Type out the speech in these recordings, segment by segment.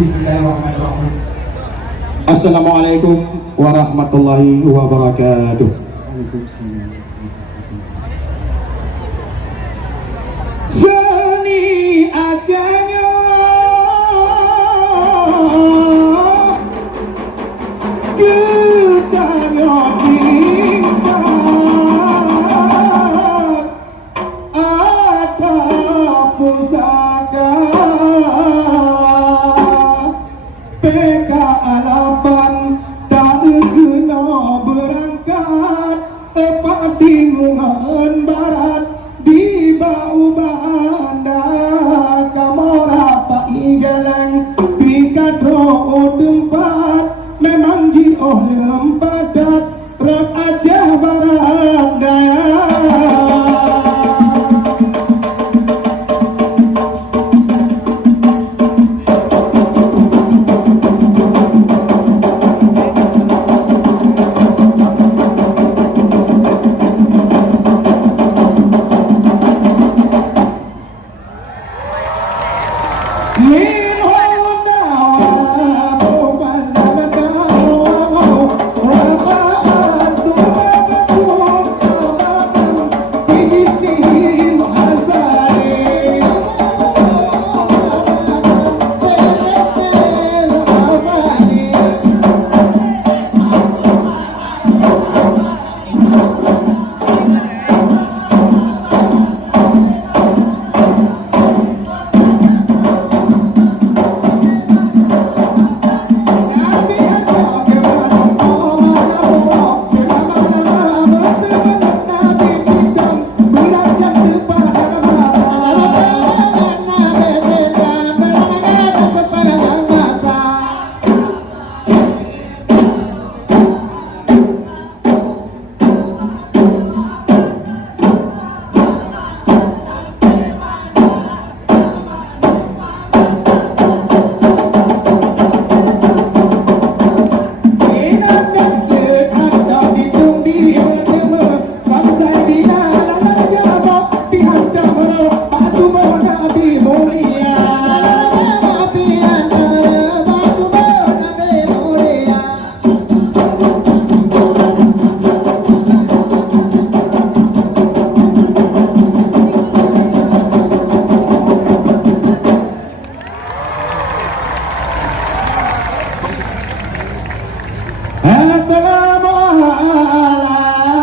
Bismillahirrahmanirrahim. Assalamualaikum warahmatullahi wabarakatuh. Seni ajanya kita ada pusaka PK Alapan tak kena berangkat tepat di Mungan Barat di bau banda kamora Pak Igeleng pikadro tempat memang di lempadat rak aja baranda.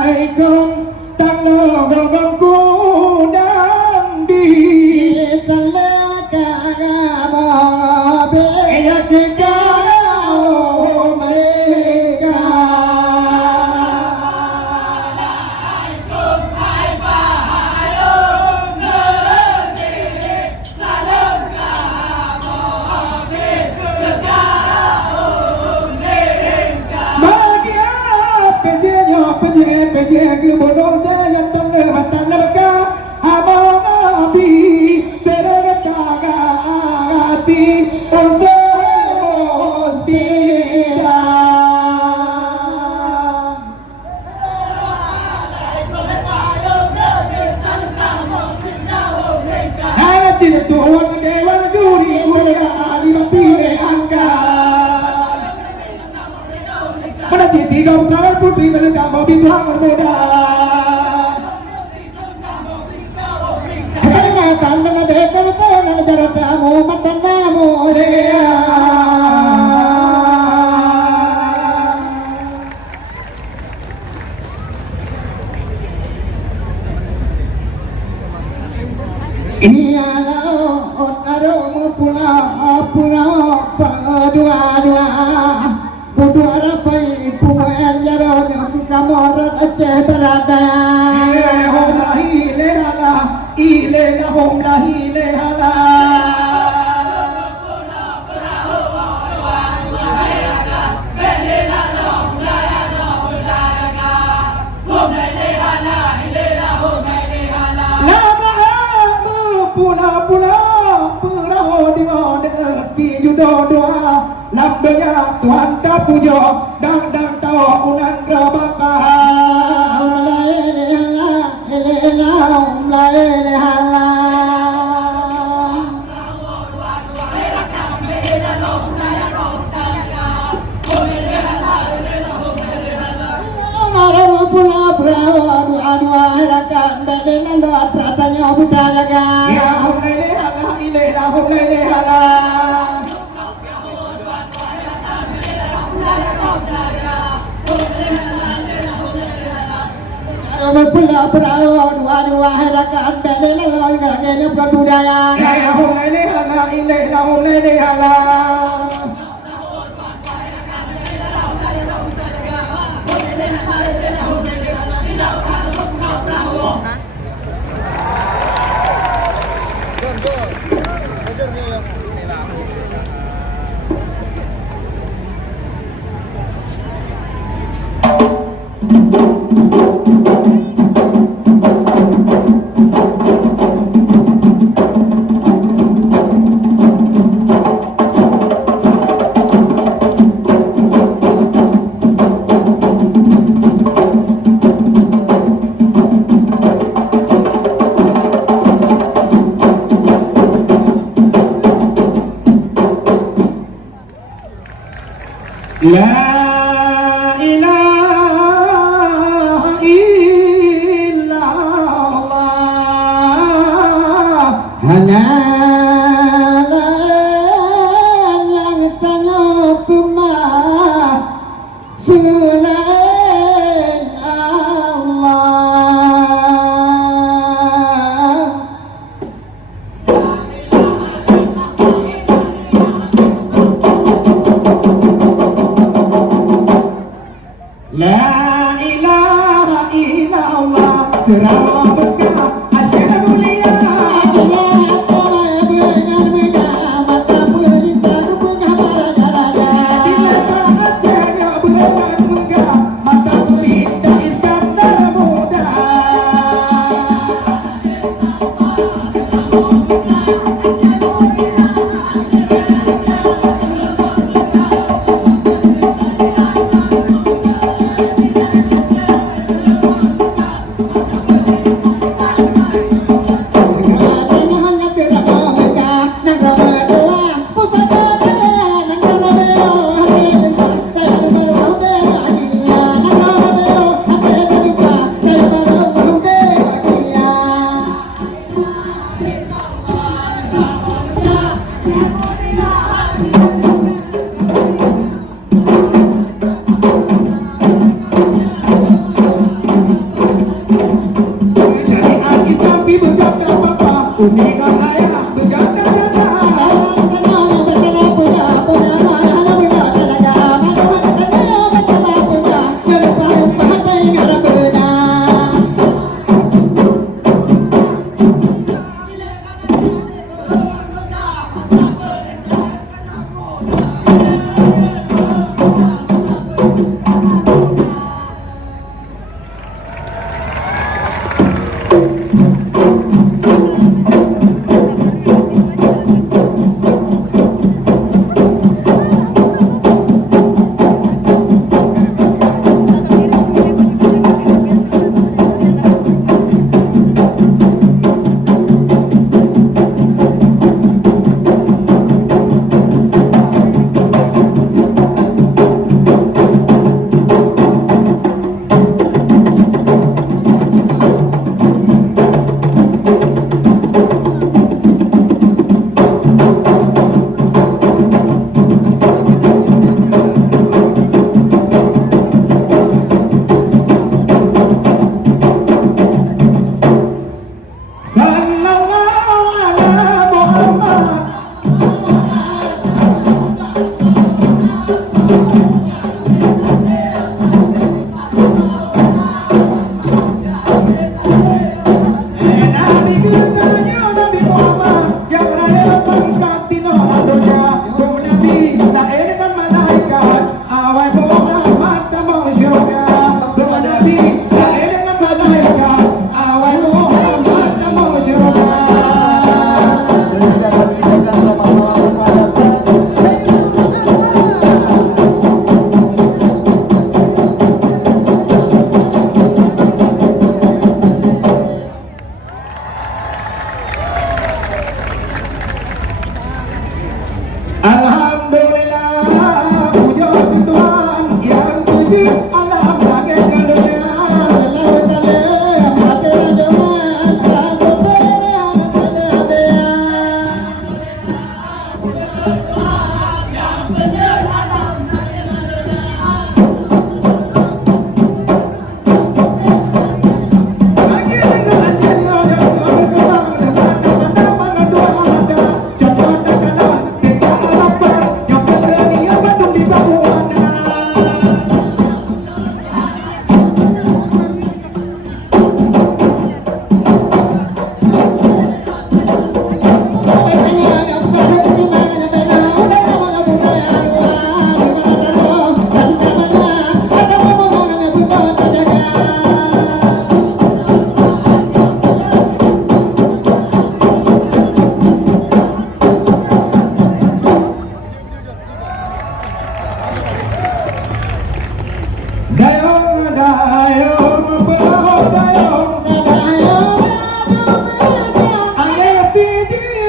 Assalamualaikum tanglo kudang di telaka ayat kau mereka. Assalamualaikum hai pahalum negeri salam kamu Pejek bodoh daya tengah mata lerka abang api terkagati untuk biara. Hanya cinta Tuhan dewan juri udah dipilih angkat. Mana cinta kau kan putri dan kamu bintang muda. Tangan dekal tangan jarak kamu mata namu dia. Ialah otarum pura dua bodoh rapai puan jaro yang kamar aceh berada. Ile la hom la ile hala. Doa labdanya Tuhan tak puja dan tahu unan kerabaka anuahirakan bedena lo tratanya budaya ga ya hulele hala ile la hulele hala Pula perawan anuahirakan bedena lo ngagene budaya ya hulele hala ile la hulele hala La ilaha illallah hanalan yang tengah kumah selain Allah La ilaha illallah Ceramah berkah asyhadu la Syariat Islam berkata apa? Unikah ayah berkata jana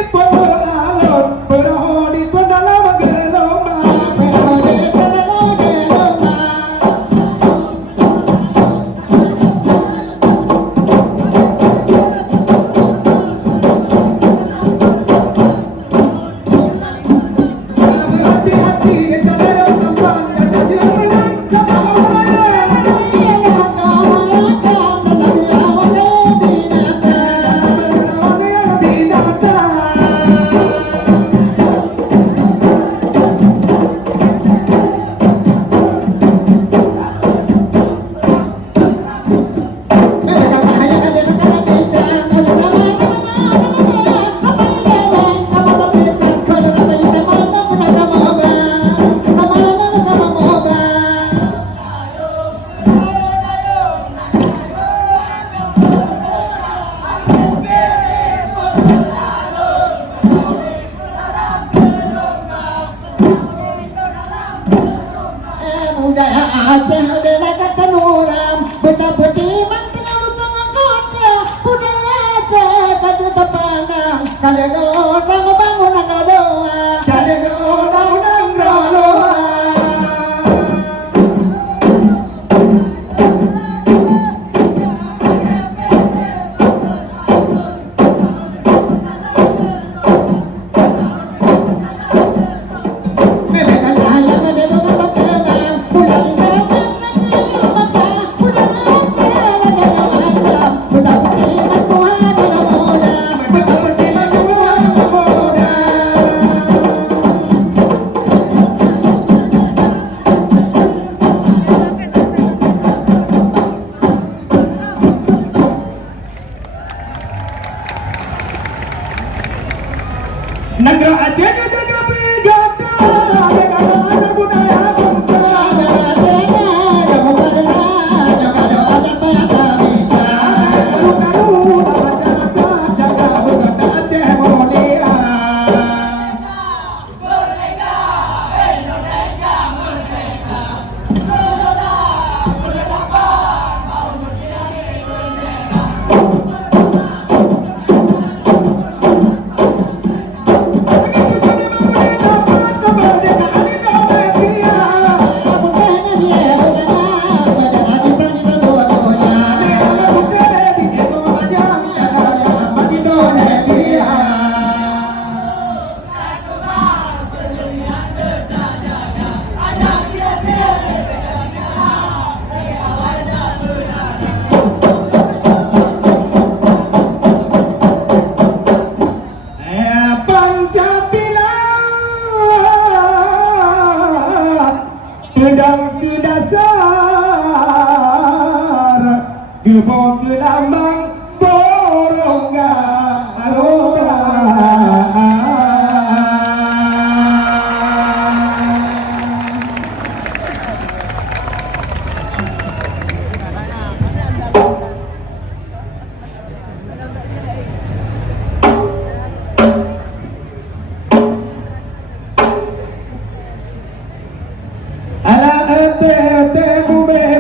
pun beralun Berhodi pun dalam gelombang Hati-hati kita dalam tempat Kata jangan kapal raya Negara Aceh jaga berjaga Jaga budaya bangsa Bukan masyarakat Jaga budaya Aceh mulia Merdeka Indonesia merdeka Berdepan mau menjadi merdeka Pedang ke dasar Gebok ke lambang Borongga Ala ete ete bube